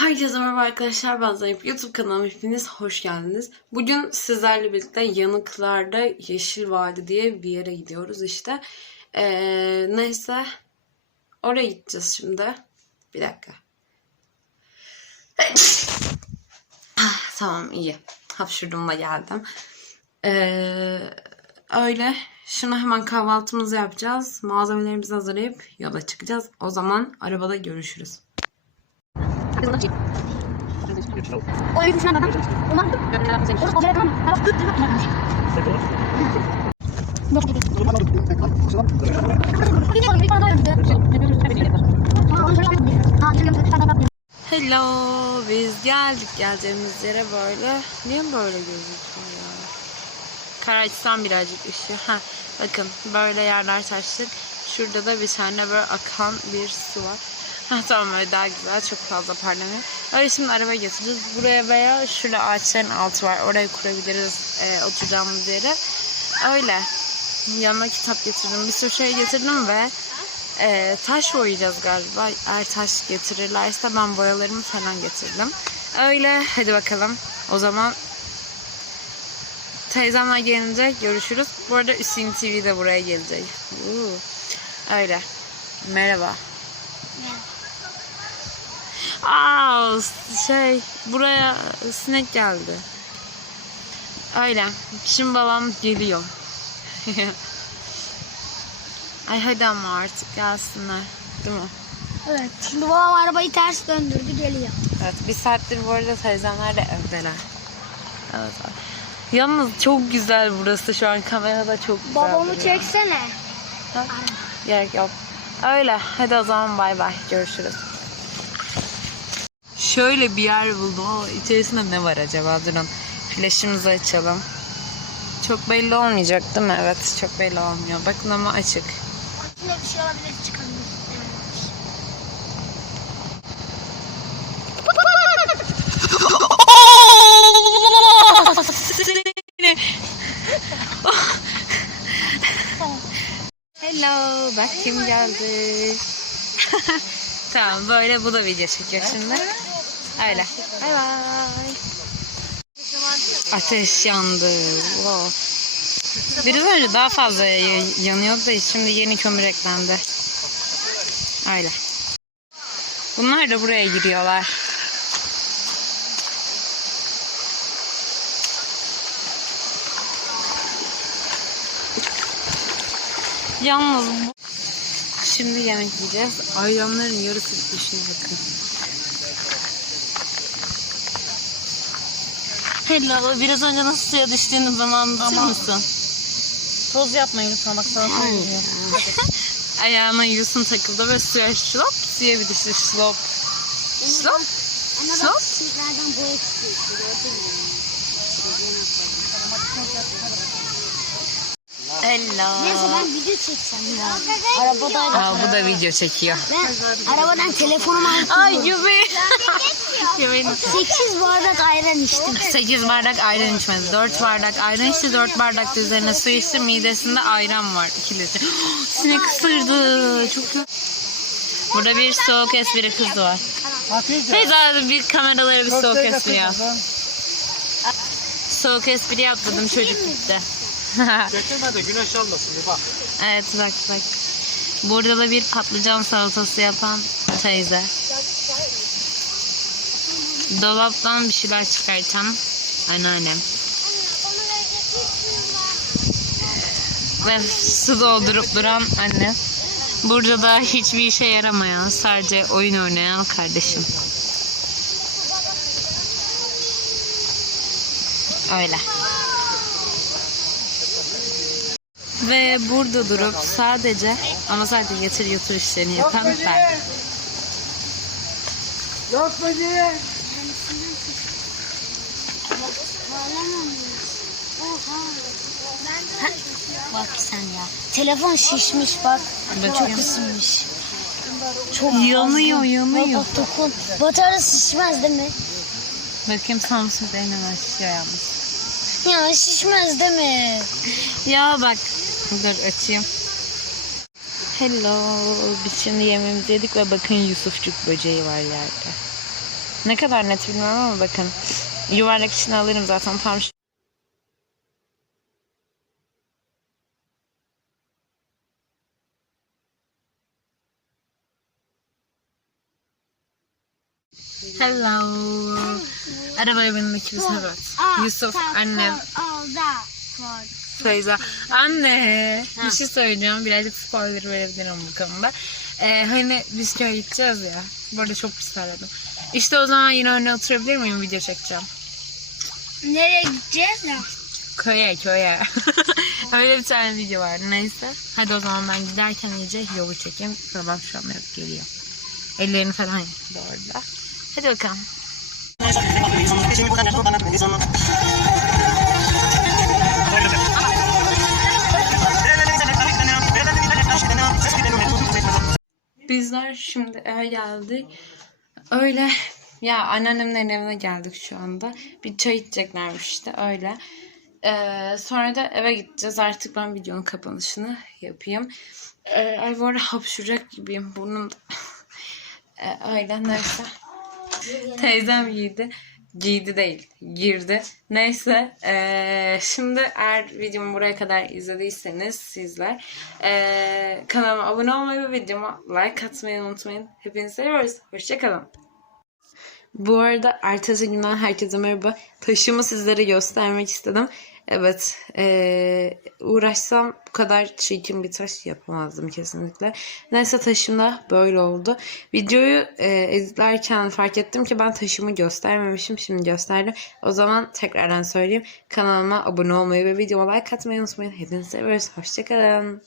Herkese merhaba arkadaşlar ben Zeynep. YouTube kanalıma hepiniz hoş geldiniz. Bugün sizlerle birlikte Yanıklar'da Yeşil Vadi diye bir yere gidiyoruz işte. Ee, neyse oraya gideceğiz şimdi. Bir dakika. Tamam iyi. Hapşurdumla geldim. Ee, öyle. Şimdi hemen kahvaltımızı yapacağız. Malzemelerimizi hazırlayıp yola çıkacağız. O zaman arabada görüşürüz. Hello, biz geldik geldiğimiz yere böyle. Niye böyle gözüküyor ya? Karaçsan birazcık ışığı. Ha, bakın böyle yerler taştık. Şurada da bir tane böyle akan bir su var. Tamam öyle daha güzel. Çok fazla parlamıyor. Öyle şimdi araba getireceğiz. Buraya veya şurada ağaçların altı var. Oraya kurabiliriz e, oturacağımız yere. Öyle. Yanıma kitap getirdim. Bir sürü şey getirdim ve e, taş boyayacağız galiba. Eğer taş getirirlerse ben boyalarımı falan getirdim. Öyle. Hadi bakalım. O zaman teyzemler gelince görüşürüz. Bu arada Hüseyin TV de buraya gelecek. Uuu. Öyle. Merhaba. Aa, şey buraya sinek geldi. Öyle. Şimdi babam geliyor. Ay hadi ama artık gelsinler. Değil mi? Evet. Şimdi babam arabayı ters döndürdü geliyor. Evet. Bir saattir bu arada teyzemler de evdeler. Evet. Yalnız çok güzel burası şu an kamerada çok güzel. Babamı duruyor. çeksene. Ha? Gerek yok. Öyle. Hadi o zaman bay bay. Görüşürüz. Şöyle bir yer buldum ama içerisinde ne var acaba? Durun. Flaşımızı açalım. Çok belli olmayacak değil mi? Evet çok belli olmuyor. Bakın ama açık. Aslında bir şey olabilir çıkabilir. Hello, bak kim geldi. tamam, böyle bu da video çekiyor şimdi. Öyle. Bay bay. Ateş yandı. Wow. Biraz önce daha fazla yanıyordu da şimdi yeni kömür eklendi. Öyle. Bunlar da buraya giriyorlar. Yalnız bu... Şimdi yemek yiyeceğiz. Ayranların yarısı bitmişine bakın. Hello, biraz önce nasıl suya düştüğünüz zaman anlatır mısın? Toz yapmayın lütfen bak sana söylüyor. Ayağına yusun takıldı ve suya şlop, suya bir düştü şlop. Şlop. Ama Şlop. bak çiftlerden boya çıkıyor. Gördün mü? Hello. Neyse ben video çeksem ya. Arabada Aa, bu da video çekiyor. ben arabadan telefonumu alıp Ay gibi. Yemin- 8 bardak ayran içtim. 8 bardak ayran içmedi. 4 bardak ayran içti. 4 bardak da üzerine su içti. Midesinde ayran var. 2 litre. Sinek ısırdı. Çok kötü. Burada bir soğuk espri kızı var. Teyze bir kameralara bir soğuk espri yap. Soğuk espri yapmadım çocuk gitti. Getirme de güneş almasın bir bak. evet bak bak. Burada da bir patlıcan salatası yapan teyze. Dolaptan bir şeyler çıkartan anneannem. Ve su doldurup duran anne. Burada da hiçbir işe yaramayan, sadece oyun oynayan kardeşim. Öyle. Ve burada durup sadece ama sadece yatır yatır işlerini yapan ben. Yok böceği. Bak sen ya. Telefon şişmiş bak. Bakayım. Çok ısınmış. Çok Yanıyor, yanıyor. Bak, dokun. Batarya şişmez değil mi? Bakayım Samsung en aşağı yapmış. Ya şişmez değil mi? Ya bak. Dur açayım. Hello. Biz şimdi yemeğimizi yedik ve bakın Yusufçuk böceği var yerde. Ne kadar net bilmiyorum ama bakın. Yuvarlak içine alırım zaten tam şu- Hello. Arabaya binmek biz evet. Yusuf, annem, Feyza. Anne, bir şey söyleyeceğim. Birazcık spoiler verebilirim bu konuda. Ee, hani biz köye gideceğiz ya. Bu arada çok pis aradım. İşte o zaman yine önüne oturabilir miyim? Video çekeceğim. Nereye gideceğiz ya? Köye, köye. Öyle bir tane video var. Neyse. Hadi o zaman ben giderken iyice yolu çekeyim. Babam şu an yok geliyor. Ellerini falan yık bu arada. Hadi bakalım. Bizler şimdi eve geldik. Öyle ya anneannemlerin evine geldik şu anda. Bir çay içeceklermiş işte öyle. Ee, sonra da eve gideceğiz. Artık ben videonun kapanışını yapayım. Ee, ay bu arada hapşuracak gibiyim. Burnum da- Ee, öyle neyse. Teyzem giydi. Giydi değil. Girdi. Neyse. ee, şimdi eğer videomu buraya kadar izlediyseniz sizler ee, kanalıma abone olmayı ve videoma like atmayı unutmayın. Hepinizi seviyoruz. Hoşçakalın. Bu arada ertesi günden herkese merhaba. Taşımı sizlere göstermek istedim. Evet, eee, uğraşsam bu kadar çirkin bir taş yapamazdım kesinlikle. Neyse taşım da böyle oldu. Videoyu eee, editlerken fark ettim ki ben taşımı göstermemişim. Şimdi gösterdim. O zaman tekrardan söyleyeyim. Kanalıma abone olmayı ve videoma like atmayı unutmayın. Hepinizi seviyoruz. Hoşçakalın.